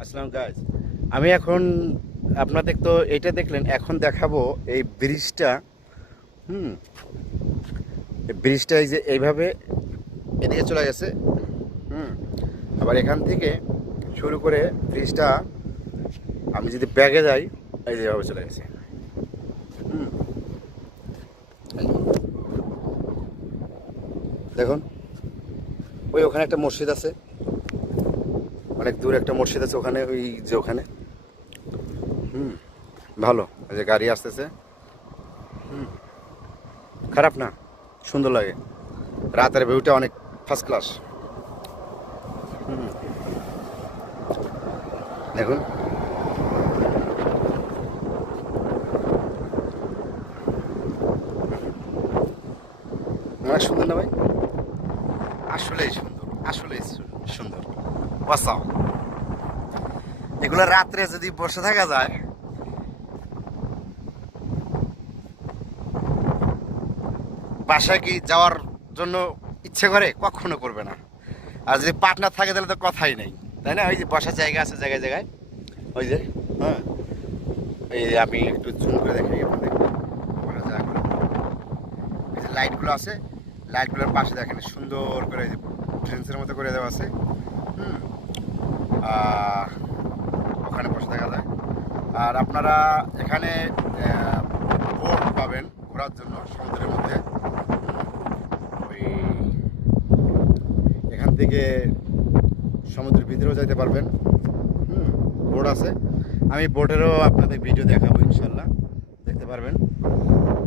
আসসালাম গাইজ, আমি এখন আপনাদের তো এটা দেখলেন, এখন দেখাবো এই ব্রিজটা। হুম এই ব্রিজটা এই যে এইভাবে এদিকে চলে গেছে। হুম আবার এখান থেকে শুরু করে ব্রিজটা আমি যদি ব্যাগে যাই, এই যে এভাবে চলে গেছে। হুম এই যে, দেখুন ওই ওখানে একটা মসজিদ আছে, অনেক দূরে একটা মসজিদ আছে ওখানে, ওই যে ওখানে। হুম ভালো, এই যে গাড়ি আসতেছে। হুম খারাপ না, সুন্দর লাগে। রাতের ভিউটা অনেক ফার্স্ট ক্লাস। হুম দেখুন, অনেক সুন্দর না ভাই? আসলেই সুন্দর, আসলেই সুন্দর। বাসাও এগুলো রাত্রে যদি বসে থাকা যায়, বাসায় কি যাওয়ার জন্য ইচ্ছে করে? কখনো করবে না। আর যদি পার্টনার থাকে তাহলে তো কথাই নেই, তাই না? ওই যে বসার জায়গা আছে জায়গায় জায়গায়, ওই যে, হ্যাঁ, এই যে আমি একটু জুম করে দেখাই আপনাদের বসার জায়গাগুলো। এই যে লাইটগুলো আছে, লাইটগুলোর পাশে দেখেন সুন্দর করে এই যে ট্রেন্সের মতো করে দেওয়া আছে। হুম আহ, ওখানে বসে দেখা যায়। আর আপনারা এখানে বোট পাবেন ঘোরার জন্য সমুদ্রের মধ্যে। ওই এখান থেকে সমুদ্রের ভিতরেও যাইতে পারবেন। হুম বোট আছে, আমি বোটেরও আপনাদের ভিডিও দেখাবো, ইনশাল্লাহ দেখতে পারবেন।